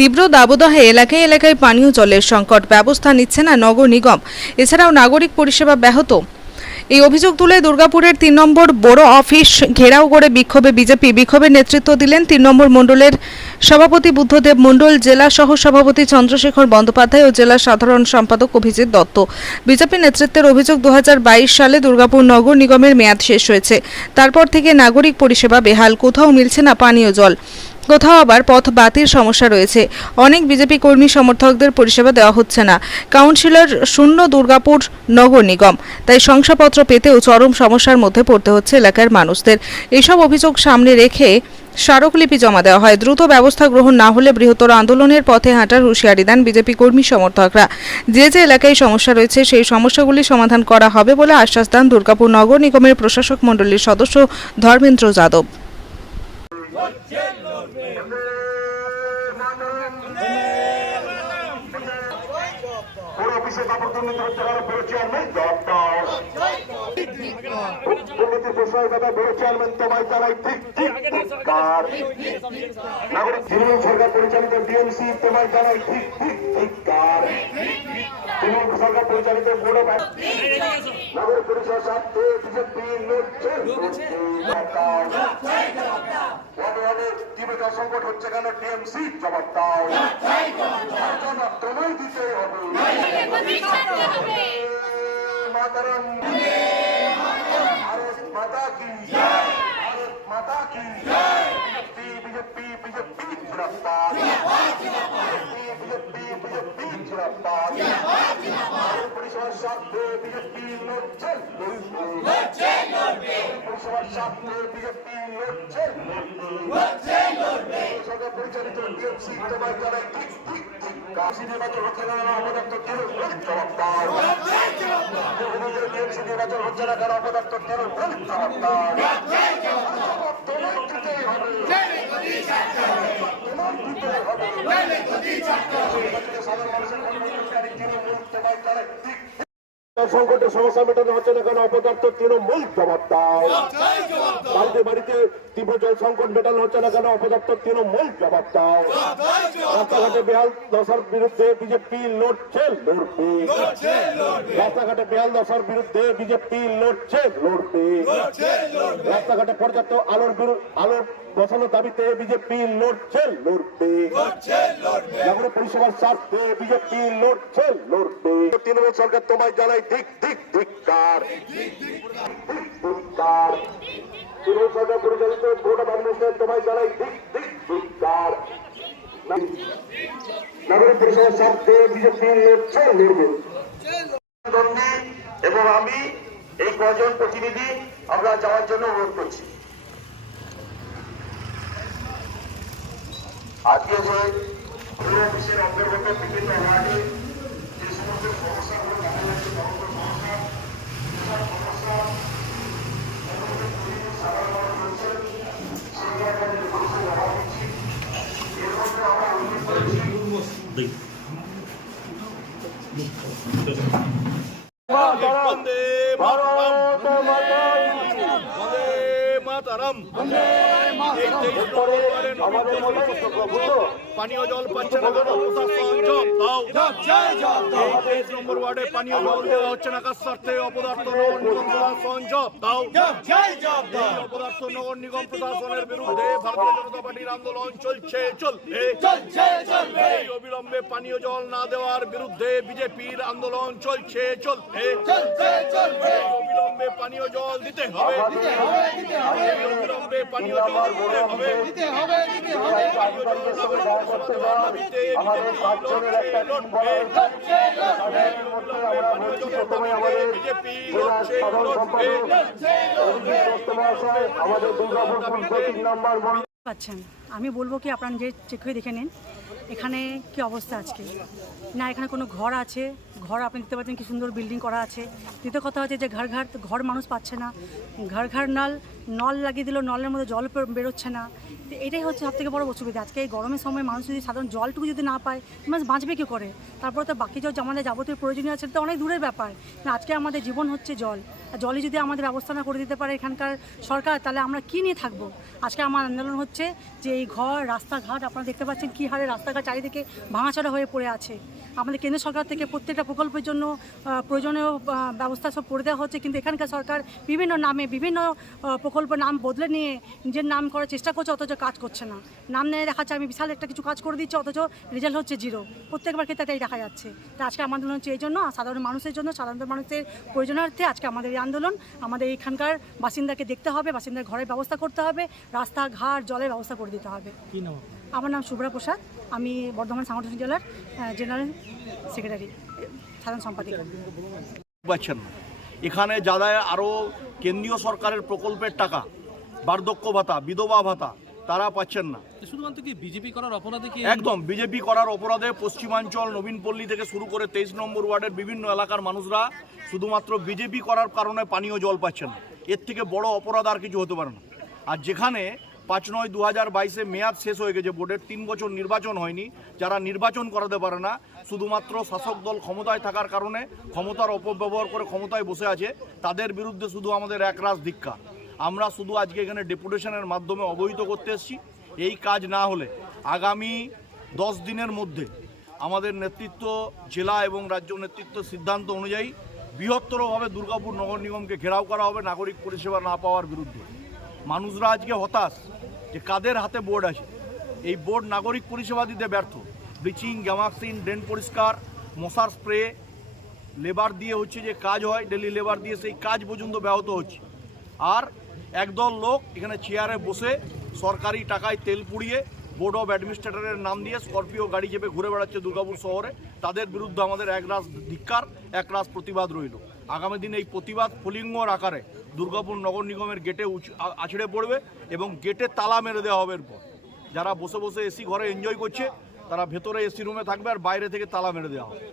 তীব্র দাবদাহে এলাকায় এলাকায় পানীয় জলের সংকট। ব্যবস্থা নিচ্ছে না নগর নিগম। এছাড়াও নাগরিক পরিষেবা ব্যাহত। এই অভিযোগ তুলে দুর্গাপুরের তিন নম্বর বড় অফিস ঘেরাও করে বিক্ষোভে বিজেপি। বিক্ষোভের নেতৃত্ব দিলেন তিন নম্বর মণ্ডলের সভাপতি বুদ্ধদেব মণ্ডল, জেলা সহ সভাপতি চন্দ্রশেখর বন্দ্যোপাধ্যায় ও জেলা সাধারণ সম্পাদক অভিজিৎ দত্ত। বিজেপি নেতৃত্বের অভিযোগ দু হাজার বাইশ সালে দুর্গাপুর নগর নিগমের মেয়াদ শেষ হয়েছে। তারপর থেকে নাগরিক পরিষেবা বেহাল। কোথাও মিলছে না পানীয় জল। কোথাও আবার পথ বাতির সমস্যা রয়েছে। অনেক বিজেপি কর্মী সমর্থকদের পরিষেবা দেওয়া হচ্ছে না। কাউন্সিলর শূন্য দুর্গাপুর নগর নিগম। তাই শংসাপত্র পেতেও চরম সমস্যার মধ্যে পড়তে হচ্ছে এলাকার মানুষদের। এসব অভিযোগ সামনে রেখে স্মারকলিপি জমা দেওয়া হয়। দ্রুত ব্যবস্থা গ্রহণ না হলে বৃহত্তর আন্দোলনের পথে হাঁটার হুঁশিয়ারি দেন বিজেপি কর্মী সমর্থকরা। যে যে এলাকায় সমস্যা রয়েছে, সেই সমস্যাগুলি সমাধান করা হবে বলে আশ্বাস দেন দুর্গাপুর নগর নিগমের প্রশাসক মণ্ডলীর সদস্য ধর্মেন্দ্র যাদব পুরো অফিসে কাপড় দুর্নীতি হচ্ছে কারণ বড় চেয়ারম্যান জব দাও দুর্নীতির বিষয় দাদা বড় চেয়ারম্যান তোমায় জানাই ঠিক ঠিক ধিক্কার নাগরিক তৃণমূল সরকার পরিচালিত ডিএমসি তোমায় জানাই ঠিক ঠিক ধিক্কার তৃণমূল সরকার পরিচালিত বোর্ড অফ নাগরিক পরিষদ স্বার্থে বিজেপি সংকট হচ্ছে কেন? টিএমসি জবাব দাও। তোমায় দিতে হবে। মাতারাম। মাতা কি ভারত মাতা কি বিজেপি বিজেপি বিজেপি জিন্দাবাদ। বিজেপি বিজেপি জিন্দাবাদ। পরিষেবার স্বার্থে বিজেপি লড়ছে লড়বে। পরিষেবার স্বার্থে বিজেপি লড়ছে লড়বে। সরকার পরিচালিত তোমায় জানাই ঠিক ঠিক ঠিক কাশি নির্বাচন হচ্ছে না অপদার্থ কেন? জবাব দাও। নির্বাচন হচ্ছে না কেন অপদার্থ কেন? জবাব দাও। জবাব দিতেই হবে। তোমায় দিতেই হবে। সাধারণ মানুষের কল্যাণকারী তৃণমূল তোমায় জানাই ঠিক সংকটের সমস্যা মেটানো হচ্ছে না কেন? অপদার্থ তৃণমূল জবাব দাও। বাড়িতে বাড়িতে তীব্র জল সংকট মেটানো হচ্ছে না কেন? অপদার্থ তৃণমূল জবাব দাও। রাস্তাঘাটে বেহাল দশার বিরুদ্ধে বিজেপি লড়ছে, লড়বে। রাস্তাঘাটে বেহাল দশার বিরুদ্ধে বিজেপি লড়ছে, লড়বে। রাস্তাঘাটে পর্যাপ্ত আলোর আলোর বসানোর দাবিতে বিজেপি লড়ছে লড়বে। নাগরিক পরিষেবার স্বার্থে বিজেপি লড়ছে লড়বে। তৃণমূল সরকার তোমায় জানাই দিক দিক ধিক্কার। ধিক্কার। তৃণমূল সরকার পরিচালিত অফ তোমায় জানাই দিক দিক ধিক্কার। নাগরিক পরিষেবার স্বার্থে বিজেপি লড়ছে লড়বে। দ্বন্দ্বী এবং আমি এই কজন প্রতিনিধি আমরা যাওয়ার জন্য অনুরোধ করছি। আজকে যে অফিসের অন্তর্গত বিভিন্ন ওয়ার্ডে যে সমস্ত সমস্যাগুলো দেখা যাচ্ছে সমস্ত সমস্যা সমস্যা সাধারণ মানুষ রয়েছেন সেই জায়গায় মানুষের জবাব দিচ্ছি এর মধ্যে আমরা উল্লেখ করেছি বন্দে ভারত মাতরম। পানীয় জল পাচ্ছে না তেইশ নম্বর ওয়ার্ডে পানীয় জল দেওয়া হচ্ছে না কার স্বার্থে? অপদার্থ নিগম প্রশাসন জব দাও। অপদার্থ নগর নিগম প্রশাসনের বিরুদ্ধে ভারতীয় জনতা পার্টির আন্দোলন চলছে চলবে। এই অবিলম্বে পানীয় জল না দেওয়ার বিরুদ্ধে বিজেপির আন্দোলন চলছে এই অবিলম্বে পানীয় জল দিতে হবে অবিলম্বে পানীয় জল দিতে হবে বিজেপি আমাদের দুর্গাপুর নম্বর পাচ্ছেন। আমি বলব কি আপনারা যে চেক হয়ে দেখে নিন। এখানে কি অবস্থা আজকে? না, এখানে কোনো ঘর আছে? ঘর আপনি দেখতে পাচ্ছেন কি সুন্দর বিল্ডিং করা আছে। দ্বিতীয় কথা হচ্ছে যে ঘর ঘর ঘর মানুষ পাচ্ছে না। ঘর ঘর নল নল লাগিয়ে দিল নলের মধ্যে জল বেরোচ্ছে না। এটাই হচ্ছে সব থেকে বড় অসুবিধা। আজকে এই গরমের সময় মানুষ যদি সাধারণ জলটুকু যদি না পায়, মানুষ বাঁচবে কী করে? তারপরে তো বাকি যে আমাদের যাবতীয় প্রয়োজনীয় আছে তো অনেক দূরের ব্যাপার। আজকে আমাদের জীবন হচ্ছে জল। জলে যদি আমাদের ব্যবস্থা না করে দিতে পারে এখানকার সরকার, তাহলে আমরা কী নিয়ে থাকব? আজকে আমার আন্দোলন হচ্ছে যে এই ঘর, রাস্তাঘাট, আপনারা দেখতে পাচ্ছেন কী হারে রাস্তাঘাট চারিদিকে ভাঙাচড়া হয়ে পড়ে আছে। আমাদের কেন্দ্র সরকার থেকে প্রত্যেকটা প্রকল্পের জন্য প্রয়োজনীয় ব্যবস্থা সব করে দেওয়া হচ্ছে। কিন্তু এখানকার সরকার বিভিন্ন নামে বিভিন্ন প্রকল্প নাম বদলে নিয়ে নিজের নাম করার চেষ্টা করছে, অথচ কাজ করছে না। নাম নিয়ে দেখাচ্ছে আমি বিশাল একটা কিছু কাজ করে দিচ্ছি অথচ রেজাল্ট হচ্ছে জিরো প্রত্যেকবার ক্ষেত্রে তাই দেখা যাচ্ছে। তো আজকে আমাদের আন্দোলন হচ্ছে এই জন্য আর সাধারণ মানুষের জন্য সাধারণ মানুষের প্রয়োজনার্থে আজকে আমাদের এই আন্দোলন আমাদের এইখানকার বাসিন্দাকে দেখতে হবে বাসিন্দার ঘরের ব্যবস্থা করতে হবে রাস্তাঘাট জলের ব্যবস্থা করে দিতে হবে। কি নাম আপনার? আমার নাম শুভ্রা প্রসাদ আমি বর্ধমান সাংগঠনিক জেলার জেনারেল সেক্রেটারি সাধারণ সম্পাদিকা। পাচ্ছেন এখানে যারা আরও কেন্দ্রীয় সরকারের প্রকল্পের টাকা বার্ধক্য ভাতা বিধবা ভাতা তারা পাচ্ছেন না। শুধুমাত্র কি বিজেপি করার অপরাধে কি একদম বিজেপি করার অপরাধে পশ্চিমাঞ্চল নবীনপল্লী থেকে শুরু করে তেইশ নম্বর ওয়ার্ডের বিভিন্ন এলাকার মানুষরা শুধুমাত্র বিজেপি করার কারণে পানীয় জল পাচ্ছেন না। এর থেকে বড় অপরাধ আর কিছু হতে পারে না। আর যেখানে পাঁচ নয় দু হাজার বাইশে মেয়াদ শেষ হয়ে গেছে বোর্ডের তিন বছর নির্বাচন হয়নি যারা নির্বাচন করাতে পারে না শুধুমাত্র শাসক দল ক্ষমতায় থাকার কারণে ক্ষমতার অপব্যবহার করে ক্ষমতায় বসে আছে তাদের বিরুদ্ধে শুধু আমাদের একরাশ ধিক্কার। আমরা শুধু আজকে এখানে ডেপুটেশনের মাধ্যমে অবহিত করতে এসেছি। এই কাজ না হলে আগামী দশ দিনের মধ্যে আমাদের নেতৃত্ব, জেলা এবং রাজ্য নেতৃত্ব সিদ্ধান্ত অনুযায়ী বৃহত্তরভাবে দুর্গাপুর নগর নিগমকে ঘেরাও করা হবে নাগরিক পরিষেবা না পাওয়ার বিরুদ্ধে। মানুষরা আজকে হতাশ যে কাদের হাতে বোর্ড আছে। এই বোর্ড নাগরিক পরিষেবা দিতে ব্যর্থ। ব্লিচিং, গ্যামাক্সিন, ড্রেন পরিষ্কার, মশার স্প্রে, লেবার দিয়ে হচ্ছে যে কাজ হয়, ডেলি লেবার দিয়ে সেই কাজ পর্যন্ত ব্যাহত হচ্ছে। আর একদল লোক এখানে চেয়ারে বসে সরকারি টাকায় তেল পুড়িয়ে বোর্ড অফ অ্যাডমিনিস্ট্রেটরের নাম দিয়ে স্করপিও গাড়ি চেপে ঘুরে বেড়াচ্ছে দুর্গাপুর শহরে। তাদের বিরুদ্ধে আমাদের একরাশ ধিক্কার একরাশ প্রতিবাদ রইল। আগামী দিনে এই প্রতিবাদ ফলিঙ্গর আকারে দুর্গাপুর নগর নিগমের গেটে আছড়ে পড়বে এবং গেটে তালা মেরে দেওয়া হবে এরপর। যারা বসে বসে এসি ঘরে এনজয় করছে, তারা ভেতরে এসি রুমে থাকবে আর বাইরে থেকে তালা মেরে দেওয়া হবে।